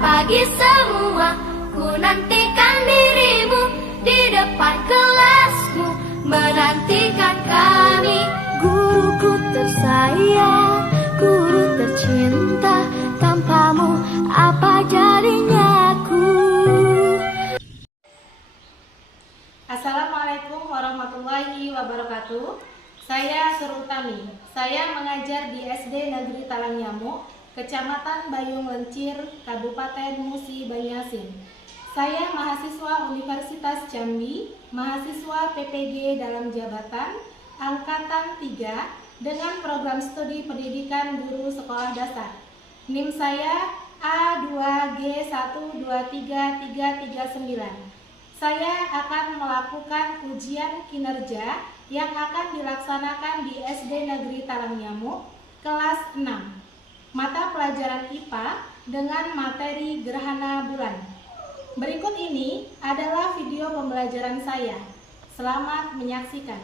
pagi semua, ku nantikan dirimu di depan kelasmu, menantikan kami. Guruku tersayang, guru tercinta, tanpamu apa jadinya aku. Assalamualaikum warahmatullahi wabarakatuh. Saya Surutami. Saya mengajar di SD Negeri Talangnyamu, Kecamatan Bayung Lencir, Kabupaten Musi Banyasin. Saya mahasiswa Universitas Jambi, mahasiswa PPG dalam jabatan Angkatan 3 dengan program studi pendidikan guru sekolah dasar. NIM saya A2G123339. Saya akan melakukan ujian kinerja yang akan dilaksanakan di SD Negeri Talangnyamu kelas 6. Mata pelajaran IPA dengan materi gerhana bulan. Berikut ini adalah video pembelajaran saya. Selamat menyaksikan.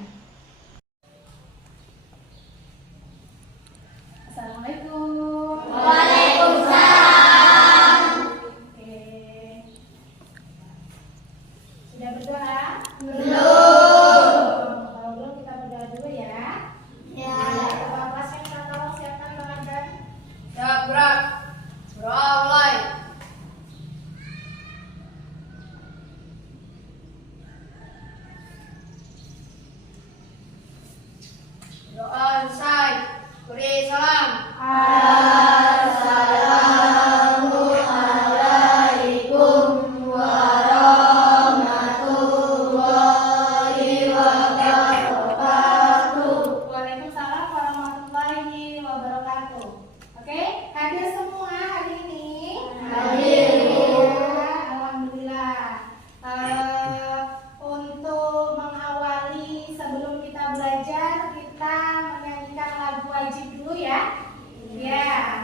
Assalamualaikum. Waalaikumsalam. Oke. Sudah berdoa? Belum. Kalau belum kita berdoa dulu ya. Ya. Bapak kelas yang minta tolong siapkan tangan dan Siap, gerak. Berdoa mulai. Doa selesai. Beri salam. Assalamualaikum warahmatullahi wabarakatuh. Waalaikumsalam warahmatullahi wabarakatuh. Oke, hadir semua hari ini? Hadir. Alhamdulillah. Untuk mengawali sebelum kita belajar, kita menyanyikan lagu wajib dulu ya. Ya.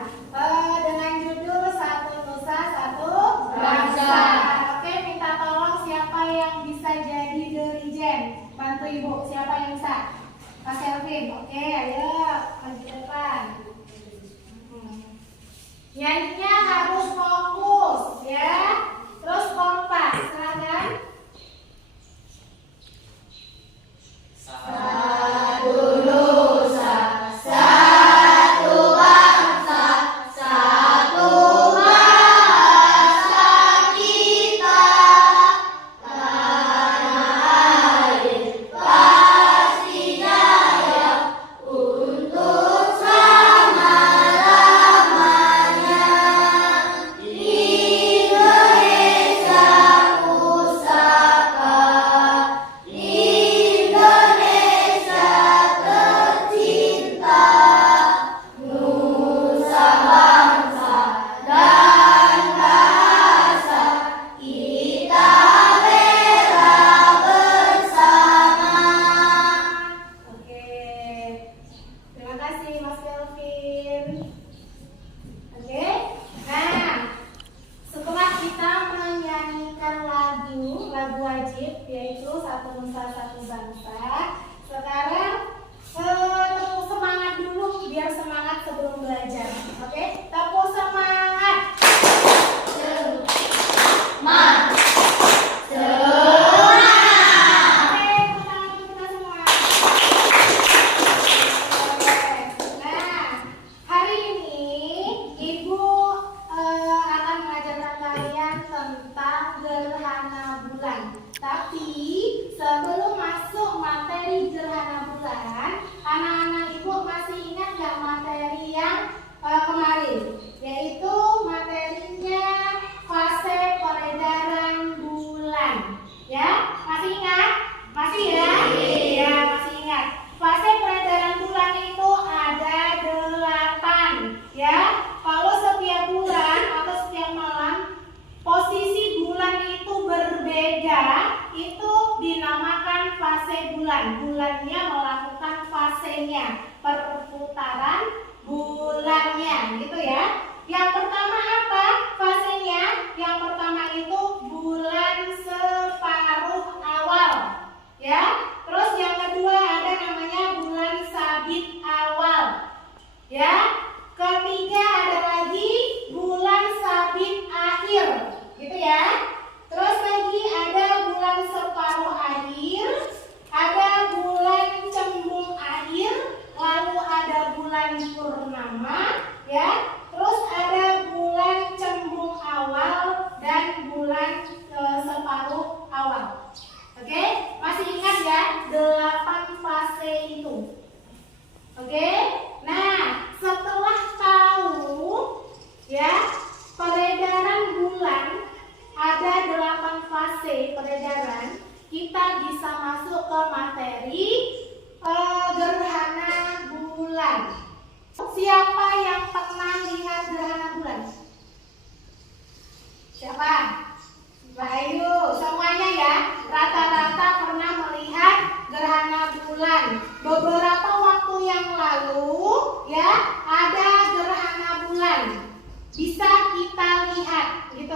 Dengan judul Satu Nusa Satu Bangsa. Oke, minta tolong siapa yang bisa jadi dirijen. Bantu ibu, siapa yang bisa? Mas Elvin, oke, ayo maju ke depan. Nyanyinya harus fokus ya, terus kompak, silakan. Satu nusa, satu bangsa, satu bahasa kita. Tanah air pasti jaya untuk selama-lamanya. Indonesia pusaka, Indonesia tercinta, nusa bangsa dan bahasa kita bela bersama. Oke, terima kasih Mas Kelvin. Oke, nah setelah kita menyanyikan lagu wajib yaitu Satu Nusa Satu Bangsa, sekarang tepuk semangat dulu biar semangat sebelum belajar. Oke, tepuk semangat. Oke, tepuk tangan dulu kita semua. Nah, hari ini Ibu akan mengajarkan kalian tentang gerhana bulan. Tapi sebelum masuk materi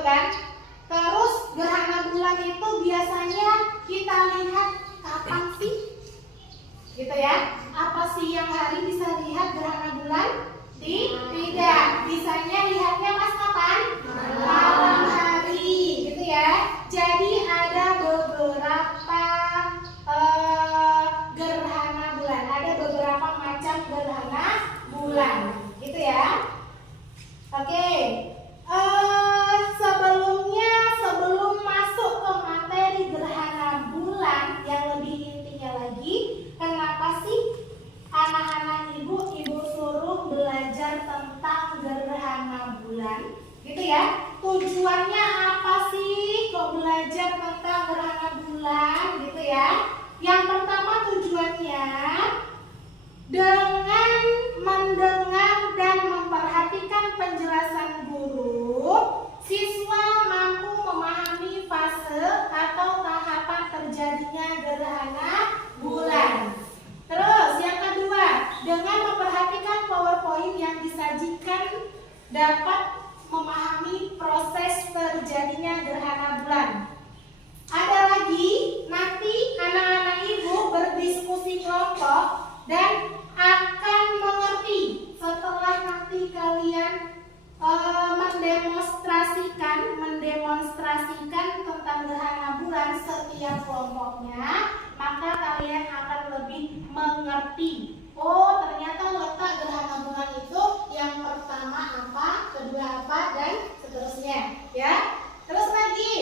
kan? Terus gerhana bulan itu biasanya kita lihat kapan sih? Gitu ya. Apa siang hari bisa lihat gerhana bulan? Tidak. Bisanya lihatnya pas kapan? Malam hari, gitu ya. Jadi ada beberapa gerhana bulan. Ada beberapa macam gerhana bulan, gitu ya. Oke. Sebelum masuk ke materi gerhana bulan yang lebih intinya lagi, kenapa sih anak-anak ibu suruh belajar tentang gerhana bulan, gitu ya? Tujuannya apa sih kok belajar tentang gerhana bulan, gitu ya? Yang pertama tujuannya dengan mendengar dan memperhatikan penjelasan guru, siswa mampu memahami fase atau tahapan terjadinya gerhana bulan. Terus yang kedua, dengan memperhatikan PowerPoint yang disajikan dapat memahami proses terjadinya gerhana bulan. Ada lagi, nanti anak-anak ibu berdiskusi kelompok dan akan mengerti setelah nanti kalian mendemonstrasikan tentang gerhana bulan setiap kelompoknya, maka kalian akan lebih mengerti. Oh, ternyata letak gerhana bulan itu yang pertama apa, kedua apa, dan seterusnya, ya. Terus lagi,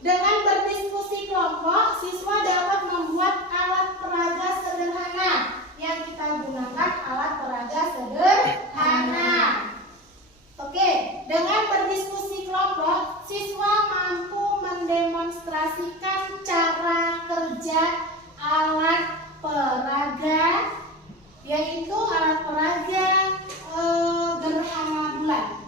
dengan berdiskusi kelompok, siswa dapat membuat alat peraga sederhana. Yang kita gunakan alat peraga sederhana. Oke, dengan berdiskusi kelompok, siswa mampu mendemonstrasikan cara kerja alat peraga, yaitu alat peraga gerhana bulan,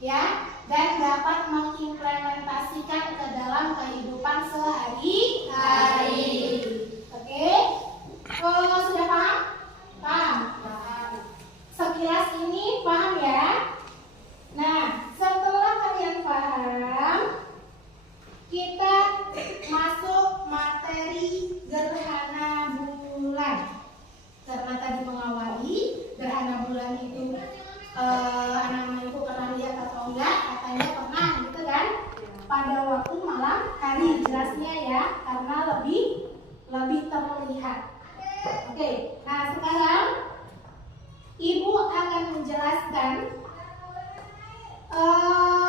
ya, dan dapat mengimplementasikan ke dalam kehidupan sehari-hari. Oke, sudah paham? Paham? Sekilas ini paham ya? Nah, setelah kalian paham, kita masuk materi gerhana bulan. Karena tadi mengawali gerhana bulan itu anak-anak itu pernah lihat atau enggak? Katanya pernah, gitu kan? Pada waktu malam hari, jelasnya ya, karena lebih terlihat. Oke, nah sekarang ibu akan menjelaskan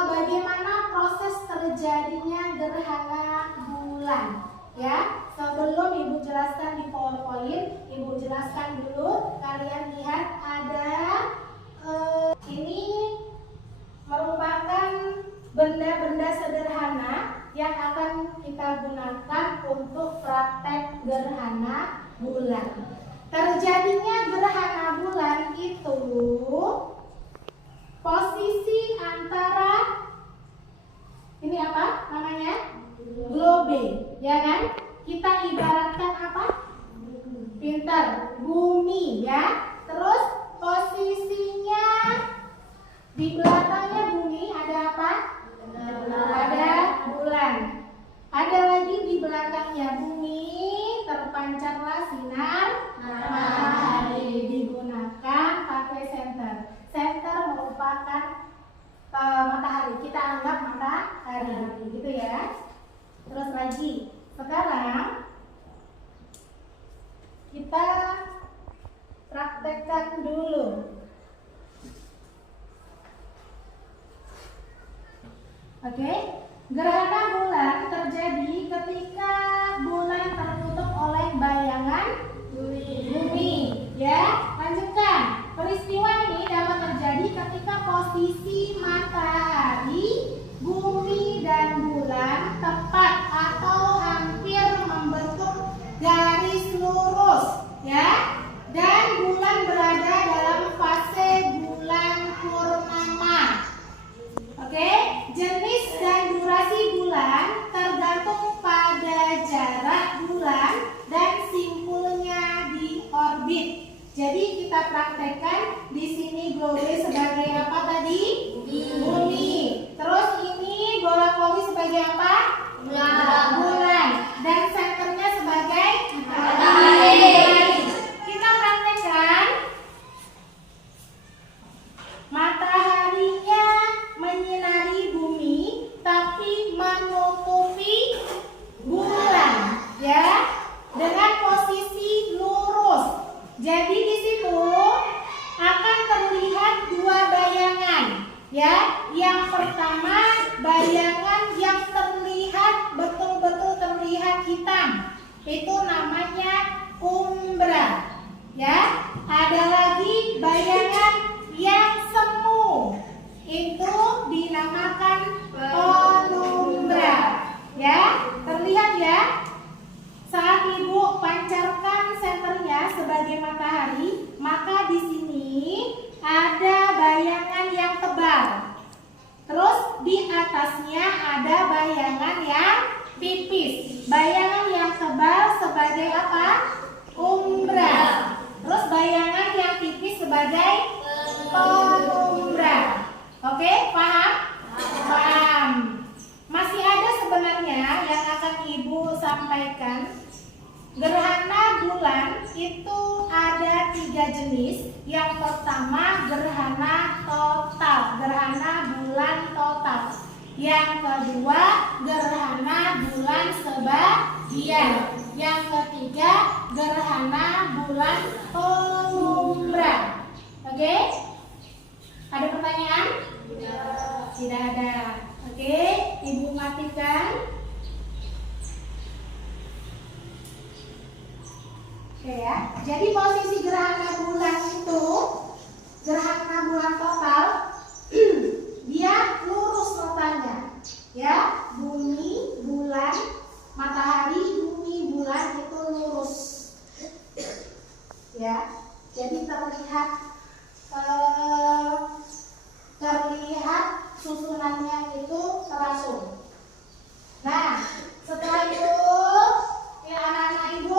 bagaimana proses terjadinya gerhana bulan, ya. Sebelum ibu jelaskan di PowerPoint, ibu jelaskan dulu. Kalian lihat ada ini merupakan benda-benda sederhana yang akan kita gunakan untuk praktek gerhana bulan. Terjadinya gerhana bulan itu posisi antara ini apa namanya? Globe, ya kan? Kita ibaratkan apa? Pintar, bumi, ya. Terus posisinya di belakangnya bumi ada apa? Ada bulan. Ada lagi di belakangnya bumi, terpancarlah sinar matahari. Digunakan pakai senter. Senter merupakan matahari. Kita anggap matahari, gitu ya. Terus lagi, sekarang kita praktekkan dulu. Oke, gerhana bulan terjadi ketika bulan tertutup oleh bayangan bumi. Ya, lanjutkan. Peristiwa ini dapat terjadi ketika posisi matahari, bumi, dan bulan tepat atau hampir membentuk garis lurus, ya. Dan bulan berada dalam fase bulan purnama. Oke, jenis dan durasi bulan tergantung pada jarak bulan dan simpulnya di orbit. Jadi kita praktekkan di sini globe sebagai apa tadi? Bumi. Yang pertama, bayangan yang terlihat betul-betul terlihat hitam. Itu namanya umbra. Ya, ada lagi bayangan yang semu. Itu dinamakan penumbra. Ya, terlihat ya? Saat ibu pancarkan senternya sebagai matahari, maka di sini ada bayangan yang tebal. Terus di atasnya ada bayangan yang tipis. Bayangan yang tebal sebagai apa? Umbra. Terus bayangan yang tipis sebagai penumbra. Oke, paham? Paham. Masih ada sebenarnya yang akan ibu sampaikan. Gerhana bulan itu ada 3 jenis. Yang pertama gerhana total, gerhana bulan total. Yang kedua gerhana bulan sebagian. Yang ketiga gerhana bulan penumbra. Oke? Ada pertanyaan? Tidak ada. Oke, ibu matikan. Oke ya, jadi posisi gerhana bulan itu, gerhana bulan total, dia lurus notanya, ya, bumi, bulan, matahari, bumi, bulan itu lurus, ya, jadi terlihat susunannya itu teratur. Nah, setelah itu ya anak-anak ibu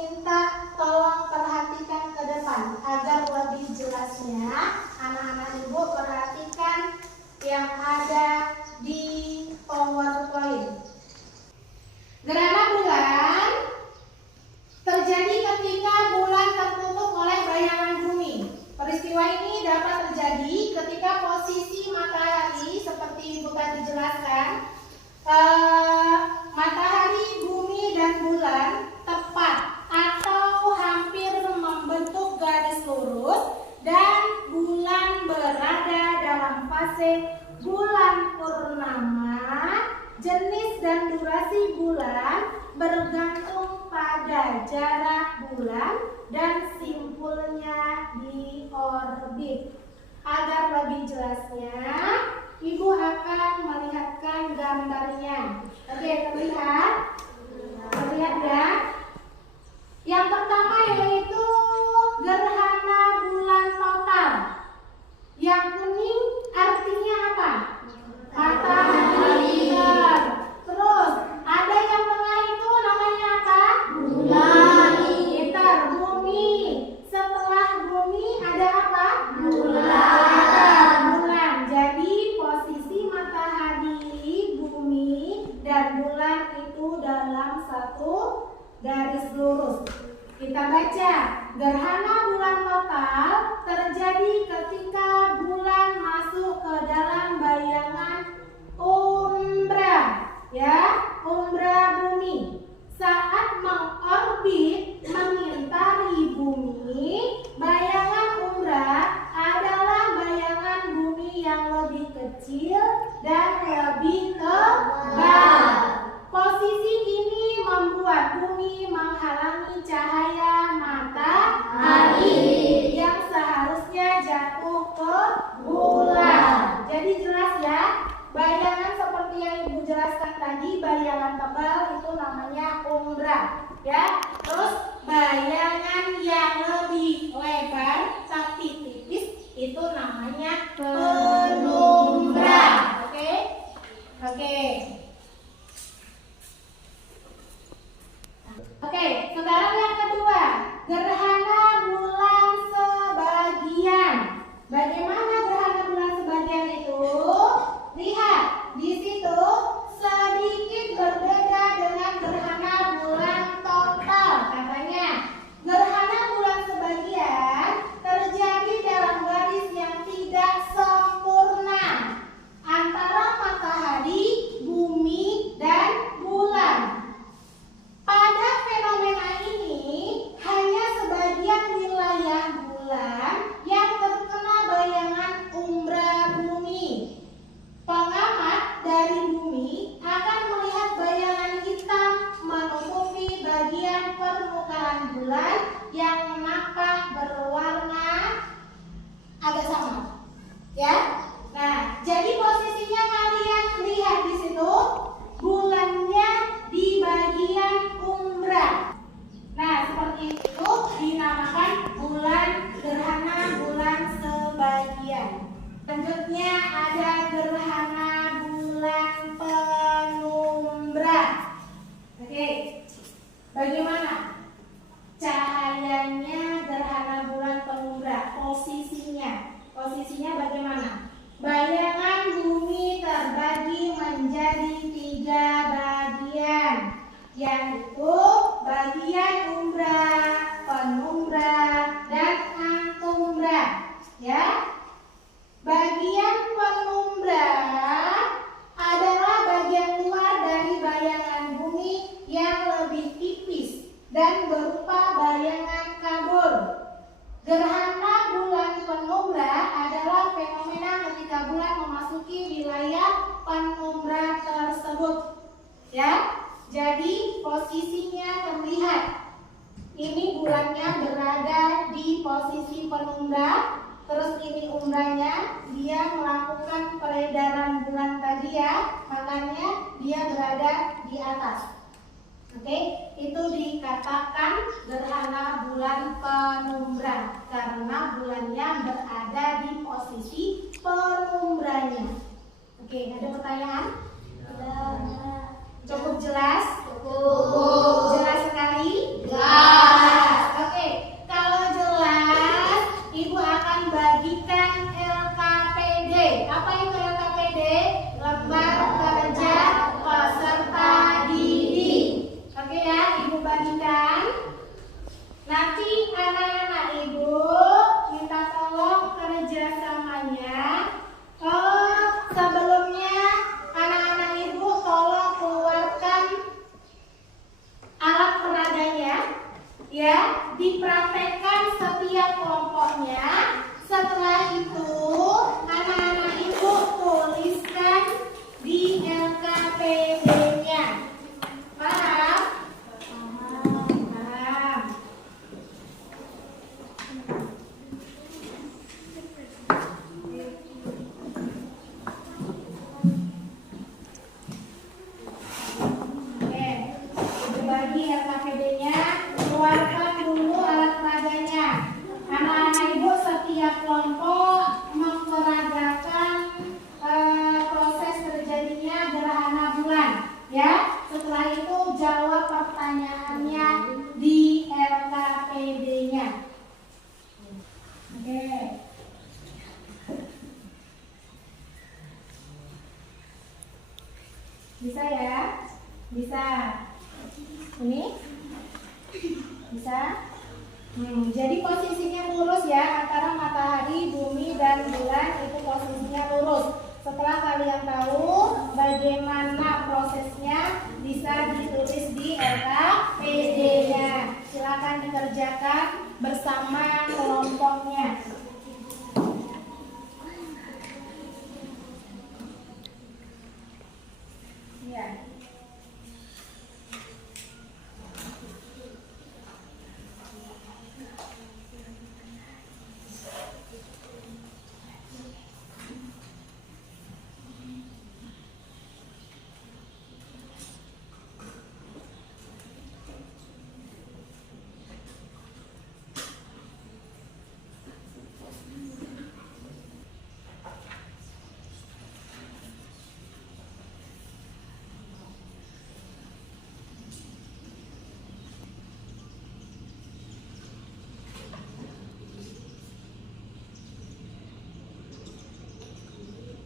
minta tolong perhatikan ke depan agar lebih jelasnya. Anak-anak ibu perhatikan yang ada di PowerPoint. Gerhana bulan terjadi ketika bulan tertutup oleh bayangan bumi. Peristiwa ini dapat terjadi ketika posisi matahari seperti ibu tadi jelaskan, matahari, bumi, dan bulan tepat atau hampir membentuk garis lurus dan bulan berada dalam fase bulan purnama. Jenis dan durasi bulan bergantung pada jarak bulan dan simpulnya di orbit. Agar lebih jelasnya, ibu akan melihatkan gambarnya. Oke, terlihat? Terlihat ya? Yang pertama yaitu gerhana bulan total. Yang kuning artinya apa? Matahari. Terus ada yang tengah itu namanya apa? Bulan. Gitar, bumi. Setelah bumi ada apa? Bulan. Bulan. Jadi posisi matahari, bumi, dan bulan itu dalam satu garis lurus. Kita baca, gerhana bulan total terjadi ketika bulan masuk ke dalam bayangan umbra, ya, umbra bumi. Saat mengorbit mengitari bumi, bayangan umbra adalah bayangan bumi yang lebih kecil dan lebih tebal. Posisi ini membuat bumi menghalangi cahaya matahari yang seharusnya jatuh ke bulan. Jadi jelas ya, bayangan seperti yang ibu jelaskan tadi, bayangan tebal itu namanya umbra, ya. Terus bayangan yang lebih lebar tapi tipis itu namanya penumbra. Oke? Oke. Oke, sekarang yang kedua, gerhana bulan sebagian. Bagaimana gerhana bulan sebagian itu? Lihat, di situ sedikit berbeda dengan gerhana bulan total. Katanya, gerhana bulan sebagian terjadi dalam garis yang tidak sempurna. gerhana bulan sebagian. Selanjutnya ada gerhana bulan penumbra. Oke, bagaimana cahayanya gerhana bulan penumbra? Posisinya bagaimana? Bayangan bumi terbagi menjadi 3 bagian, yaitu bagian umbra, penumbra, dan antumbra. Ya, bagian penumbra adalah bagian luar dari bayangan bumi yang lebih tipis dan berupa bayangan kabur. Gerhana bulan penumbra adalah fenomena ketika bulan memasuki wilayah penumbra tersebut. Ya, jadi posisinya terlihat. Ini bulannya berada di posisi penumbra, terus ini umbranya, dia melakukan peredaran bulan tadi ya, makanya dia berada di atas. Oke, itu dikatakan gerhana bulan penumbra karena bulannya berada di posisi penumbranya. Oke, ada pertanyaan? Cukup jelas? Cukup. Jelas sekali? Jelas. Oke, kalau jelas, Ibu akan bagikan LKPD. Apa itu LKPD? Lembar kerja peserta didik. Oke ya, Ibu bagikan. Nanti anak-anak Ibu minta tolong kerjasamanya. Sebelumnya anak-anak Ibu tolong keluarkan alat peraganya, ya, dipraktekkan setiap kelompoknya. Setelah itu anak-anak Ibu tuliskan di LKPD-nya. Paham? Paham. Oke, bagi LKPD-nya, keluarkan dulu alat peraganya. Anak-anak Ibu setiap kelompok memperagakan proses terjadinya gerhana bulan. Ya, setelah itu jawab pertanyaannya di LKPD-nya. Oke. Bisa ya? Bisa. Ini? Bisa? Jadi posisinya lurus ya, antara matahari, bumi, dan bulan itu posisinya lurus. Setelah kalian tahu bagaimana prosesnya, bisa ditulis di LKPD-nya. Silakan dikerjakan bersama kelompoknya. Ya.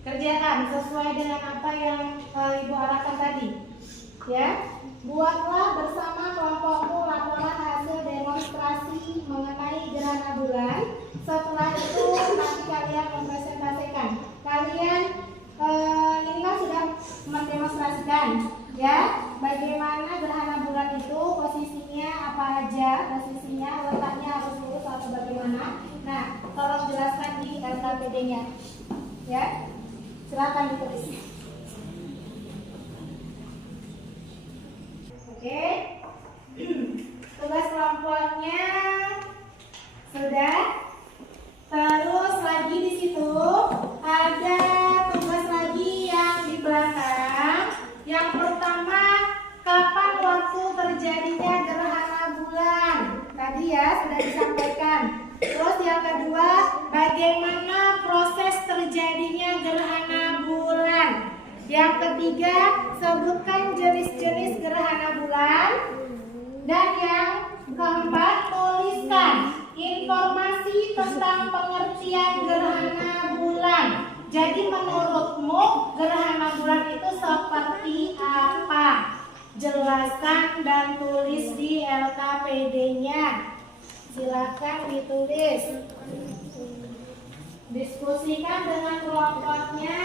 Kerjakan sesuai dengan apa yang Ibu arahkan tadi. Ya, buatlah bersama kelompokmu laporan hasil demonstrasi mengenai gerhana bulan. Setelah itu nanti kalian mempresentasikan. Kalian ini kan sudah mendemonstrasikan, ya, bagaimana gerhana bulan itu posisinya apa aja, posisinya letaknya harus lurus atau bagaimana. Nah, tolong jelaskan di LKPD-nya, ya. Silakan ditulis. Oke. Tugas kelompoknya sudah. Terus lagi di situ ada tugas lagi yang di belakang. Yang pertama, kapan waktu terjadinya gerhana bulan? Tadi ya sudah disampaikan. bagaimana proses terjadinya gerhana bulan. Yang ketiga, sebutkan jenis-jenis gerhana bulan. Dan yang keempat, tuliskan informasi tentang pengertian gerhana bulan. Jadi menurutmu gerhana bulan itu seperti apa? Jelaskan dan tulis di LKPD-nya. Silakan ditulis. Diskusikan dengan kelompoknya,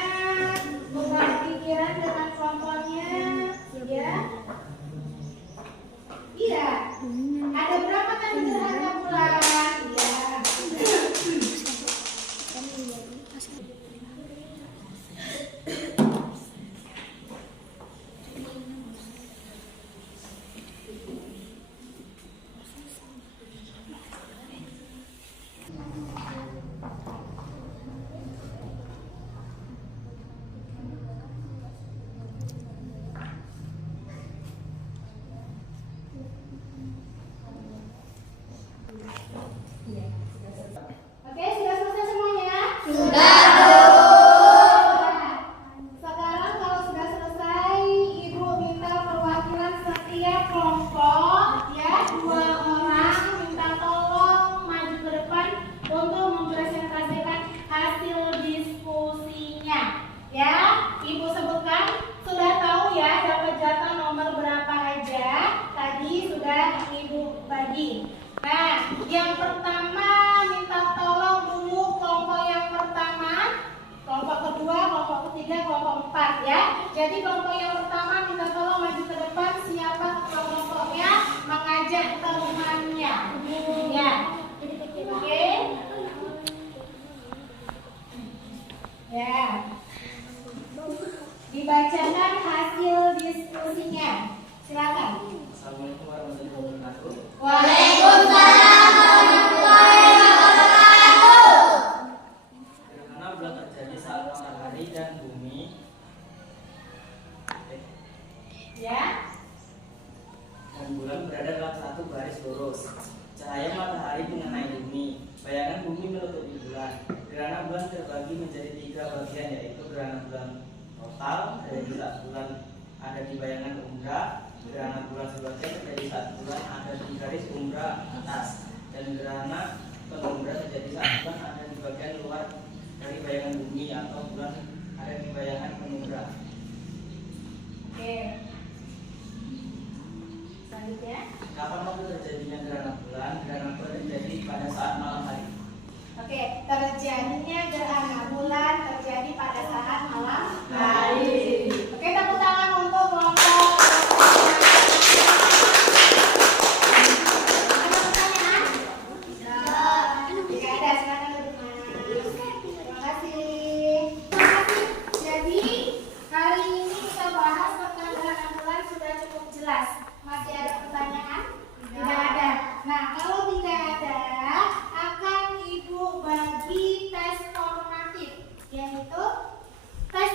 tukar pikiran dengan kelompoknya, ya. Iya. Ada berapa tadi gerhana bulan? Iya. Oke, sudah selesai semuanya? Sudah. Sekarang kalau sudah selesai, Ibu minta perwakilan setiap kelompok, ya, 2 orang minta tolong maju ke depan untuk mempresentasikan hasil diskusinya. Ya, Ibu sebutkan, sudah tahu ya dapat jatah nomor berapa aja? Tadi sudah Ibu bagi. Nah, yang pertama minta tolong dulu kelompok yang pertama, kelompok kedua, kelompok ketiga, kelompok 4 ya. Jadi kelompok yang pertama minta tolong maju ke depan, siapa ketua kelompoknya mengajak temannya. Ya. Oke. Ya. Dibacakan hasil diskusinya. Silakan. Assalamualaikum warahmatullahi wabarakatuh. Waalaikumsalam warahmatullahi wabarakatuh. Gerhana bulan terjadi saat matahari dan bumi Ya. dan bulan berada dalam satu garis lurus. Cahaya matahari mengenai bumi. Bayangan bumi menutupi bulan. Gerhana bulan terbagi menjadi 3 bagian, yaitu gerhana bulan total terjadi saat bulan ada di bayangan umbra. Gerhana bulan sebagian terjadi saat bulan ada di garis umbra atas, dan gerhana penumbra terjadi saat bulan ada di bagian luar dari bayangan bumi atau bulan ada di bayangan penumbra. Oke. Selanjutnya. Kapan waktu terjadinya gerhana bulan? Gerhana bulan terjadi pada saat malam hari. Oke, terjadinya gerhana bulan terjadi pada saat malam hari. Oke, tepuk tangan untuk kelompok. Ada pertanyaan? Jika ada, silakan duduk, Mas. Terima kasih. Jadi hari ini kita bahas tentang gerhana bulan sudah cukup jelas. Masih ada pertanyaan? Tidak ada. Nah, kalau tidak ada, akan Ibu bagi tes formatif, yaitu tes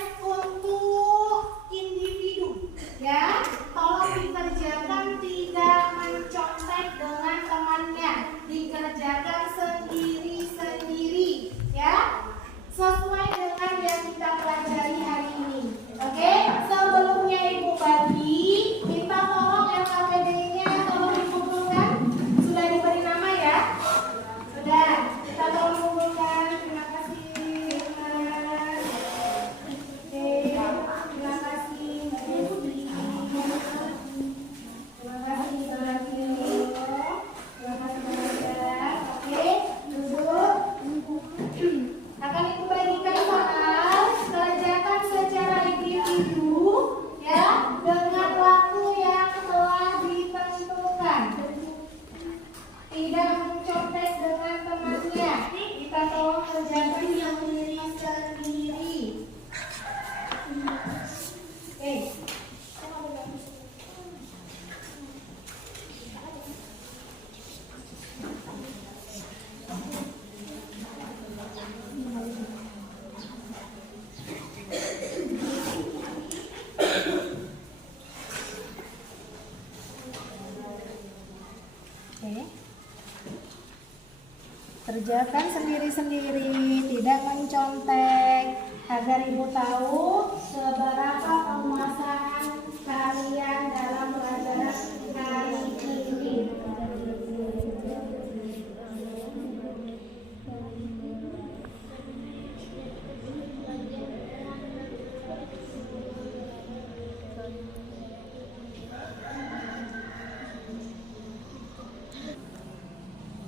Kerjakan sendiri-sendiri, tidak mencontek, agar ibu tahu seberapa penguasaan kalian dalam pelajaran hari ini.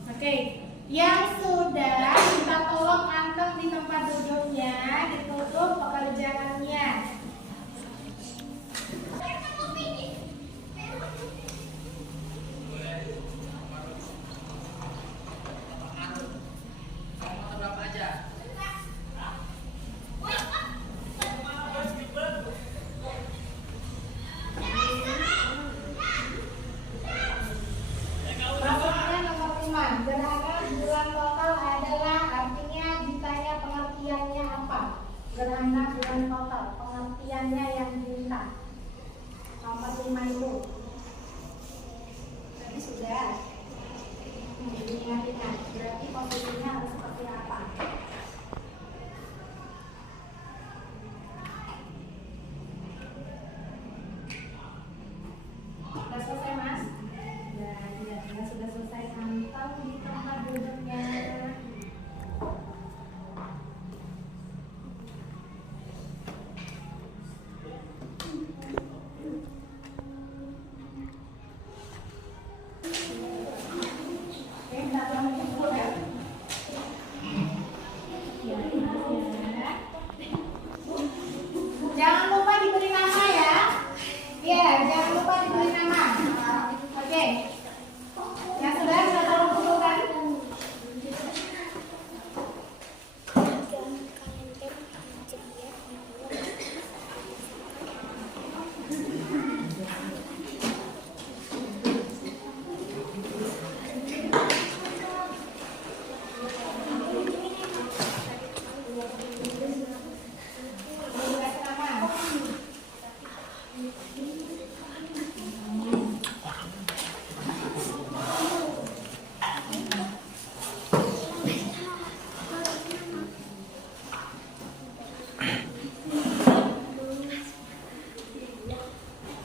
Oke, yang sudah kita tolong anteng di tempat duduknya, ditutup pekerjaannya. Masuknya nomor 5. Gerhana bulan total adalah, artinya ditanya pengertiannya apa? Gerhana bulan total, pengertiannya yang diminta. Nomor 5 itu. Tadi sudah. Ingat-ingat, berarti posisinya harus seperti apa? Sudah selesai, Mas? Ya, sudah selesai anteng di tempat duduknya. Oke, kita pulang dulu ya. Ya, ya. Jangan lupa diberi nama ya. Ya, jangan lupa diberi nama. Oke. Ya sudah tolong dulu kan? Dikasih nama.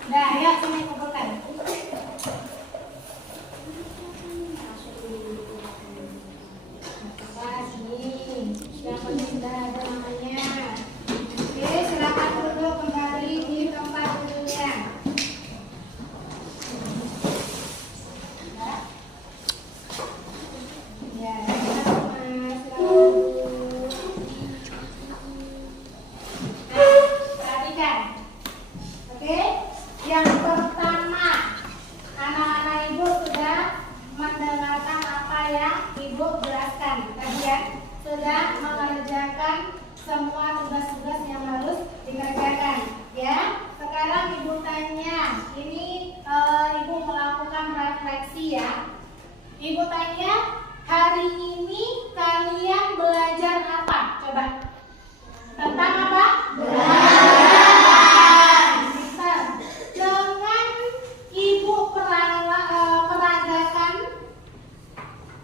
Nah, ya sini kumpulkan. Wah, sini. Yang penting sudah ada namanya. Oke, silakan duduk kembali di tempat duduknya. Ya, silakan Mas, silakan duduk. Nah, perhatikan. Oke, yang pertama, anak-anak ibu sudah mendengarkan apa yang ibu jelaskan. Tadi ya, sudah mengerjakan semua tugas-tugas yang harus dikerjakan. Ya, sekarang ibu tanya, ini ibu melakukan refleksi ya. Ibu tanya, hari ini kalian belajar apa? Coba. Tentang apa? Pintar. Dengan ibu peragakan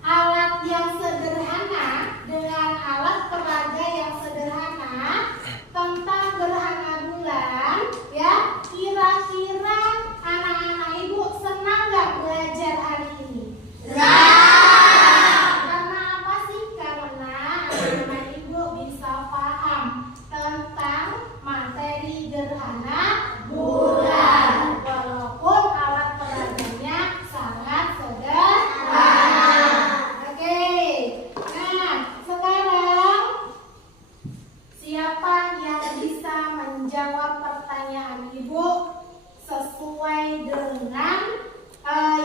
alat yang sederhana dengan alat peraga yang sederhana tentang gerhana bulan, ya, kira-kira anak-anak ibu senang nggak belajar hari ini? Karena apa sih? Karena anak-anak ibu bisa paham tentang materi gerhana bulan, walaupun alat peraganya sangat sederhana. Oke, nah sekarang siapa yang bisa menjawab pertanyaan ibu sesuai dengan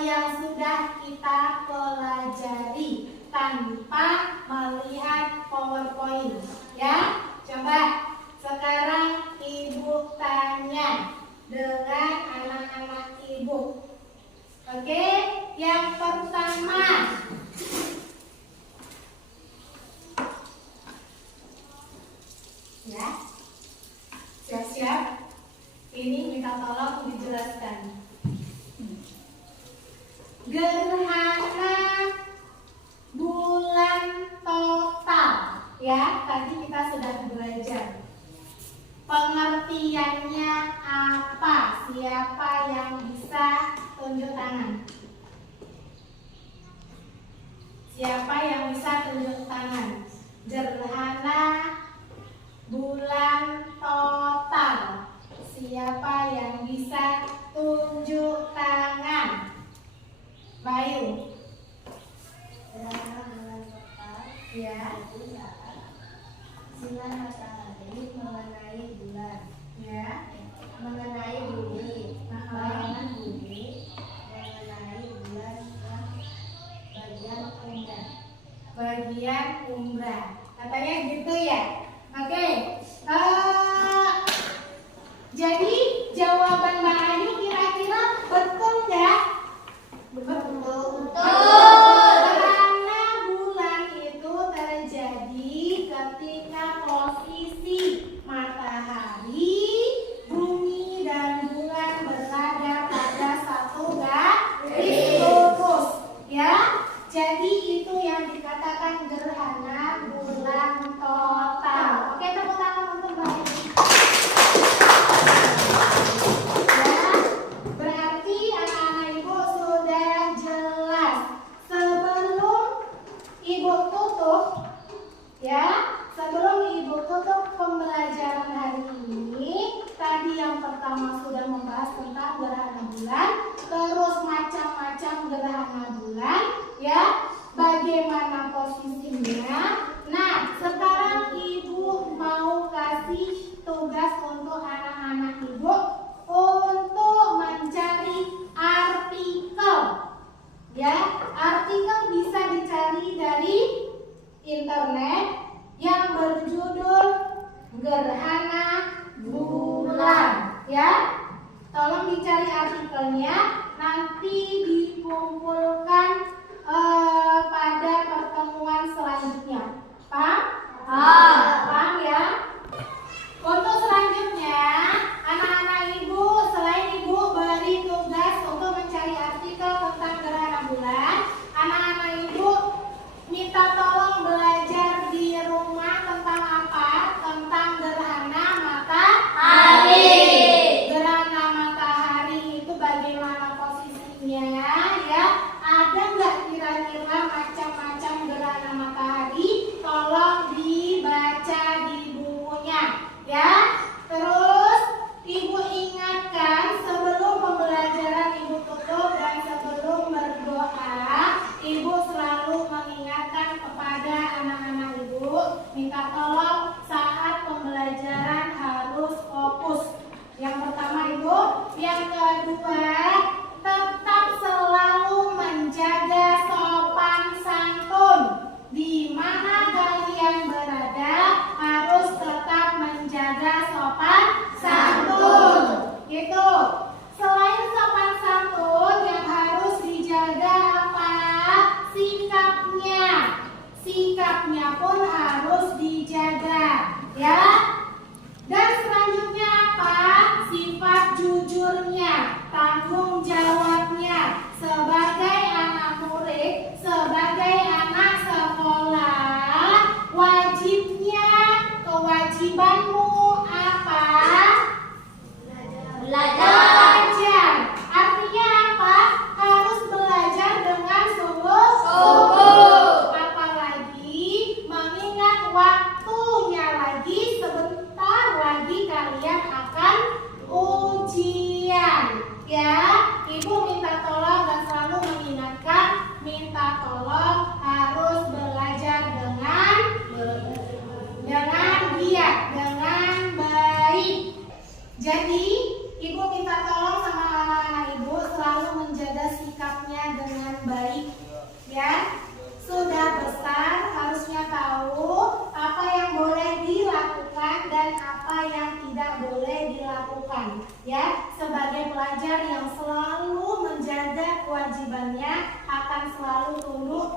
yang sudah kita pelajari tanpa melihat PowerPoint? Ya, coba sekarang ibu tanya dengan anak-anak ibu. Oke, yang pertama, ya, siap-siap. Ini minta tolong dijelaskan. Gerhana bulan Ya, tadi kita sudah belajar. Pengertiannya apa? Siapa yang bisa tunjuk tangan? Siapa yang bisa tunjuk tangan? Gerhana bulan total. Siapa yang bisa tunjuk tangan? Bayu. Gerhana bulan total Ya. yaitu saat sinar matahari mengenai bulan, Ya. mengenai bumi, bayangan bumi mengenai bulan dan bagian umbra. Bagian umbra. Katanya gitu ya. Oke. Jadi jawaban Mbak Ayu kira-kira betul nggak? Betul. Karena bulan itu terjadi ketika posisi matahari, bumi dan bulan berada pada satu garis lurus, ya. Jadi itu yang dikatakan gerhana bulan total. Oke, tepuk tangan untuk Mbak Ayu. Ya, berarti anak-anak ibu sudah jelas. Sebelum ibu tutup, ya, sebelum ibu tutup pembelajaran hari ini, tadi yang pertama sudah membahas tentang gerhana bulan, terus macam-macam gerhana bulan, ya, bagaimana posisinya. Nah, sekarang ibu mau kasih tugas untuk anak-anak ibu untuk mencari artikel. Ya, artikel bisa dicari dari internet yang berjudul gerhana bulan. Ya, tolong dicari artikelnya, nanti dikumpulkan pada pertemuan selanjutnya. Paham? Paham ya? Untuk selanjutnya, anak-anak ibu, selain ibu beri tugas untuk mencari artikel tentang gerhana bulan, anak-anak ibu minta tolong belajar di rumah tentang apa? Tentang gerhana matahari. Gerhana matahari itu bagaimana posisinya, ya? Ada nggak kira-kira macam-macam gerhana matahari? Tolong dibaca di bukunya, ya. Terus ibu ingatkan sebelum pembelajaran ibu tutup dan sebelum berdoa, ibu selalu mengingatkan kepada anak-anak ibu, minta tolong saat pembelajaran harus fokus. Yang pertama ibu, yang kedua tetap selalu menjaga sopan santun. Di mana kalian berada harus tetap menjaga sopan santun. Gitu. Selain sopan santun yang harus dijaga apa? Sikapnya. Sikapnya pun harus dijaga, ya. Dan selanjutnya apa? Sifat jujurnya, tanggung jawabnya sebagai anak murid, sebagai anak sekolah, wajibnya, kewajibanmu apa? Belajar. Artinya apa? Harus belajar dengan sungguh-sungguh. Apalagi mengingat waktunya lagi, sebentar lagi kalian akan ujian. Ya, ibu minta tolong dan selalu mengingatkan, minta tolong harus belajar dengan giat, dengan baik. Jadi ibu minta tolong sama anak-anak ibu selalu menjaga sikapnya dengan baik, ya. Sudah besar harusnya tahu apa yang boleh dilakukan dan apa yang tidak boleh dilakukan, ya. Sebagai pelajar yang selalu menjaga kewajibannya akan selalu tunduk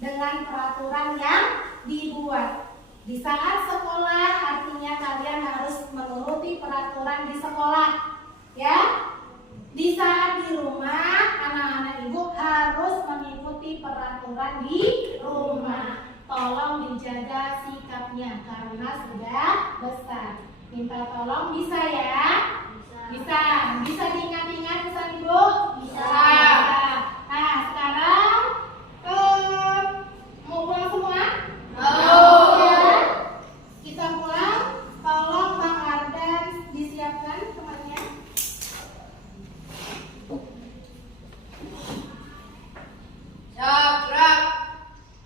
dengan peraturan yang dibuat. Di saat sekolah artinya kalian harus menuruti peraturan di sekolah, ya. Di saat di rumah anak-anak ibu harus mengikuti peraturan di rumah. tolong dijaga sikapnya karena sudah besar. Minta tolong bisa ya? Bisa. Bisa diingat-ingat pesan Ibu? Bisa. Nah, sekarang mau pulang semua? Mau. Ya. Kita pulang. Tolong Bang Ardan disiapkan temannya. Siap, gerak.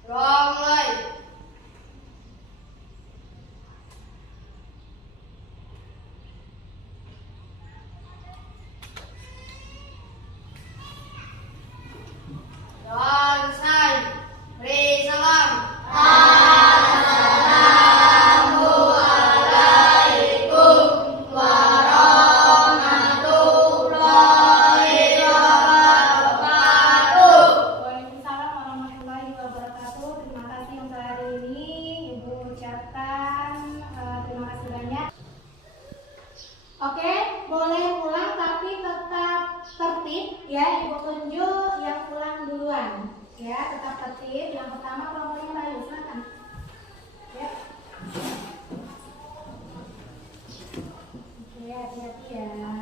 Doa mulai. Doa selesai. Beri salam. Assalamualaikum warahmatullahi wabarakatuh. Waalaikumsalam warahmatullahi wabarakatuh. Terima kasih untuk hari ini Ibu ucapkan terima kasih banyak. Oke, boleh pulang tapi tetap tertib ya. Ibu tunjuk yang pulang duluan ya, tetap tertib. Yang pertama kelompoknya Bayu, silakan. Ya. Oke, hati-hati ya.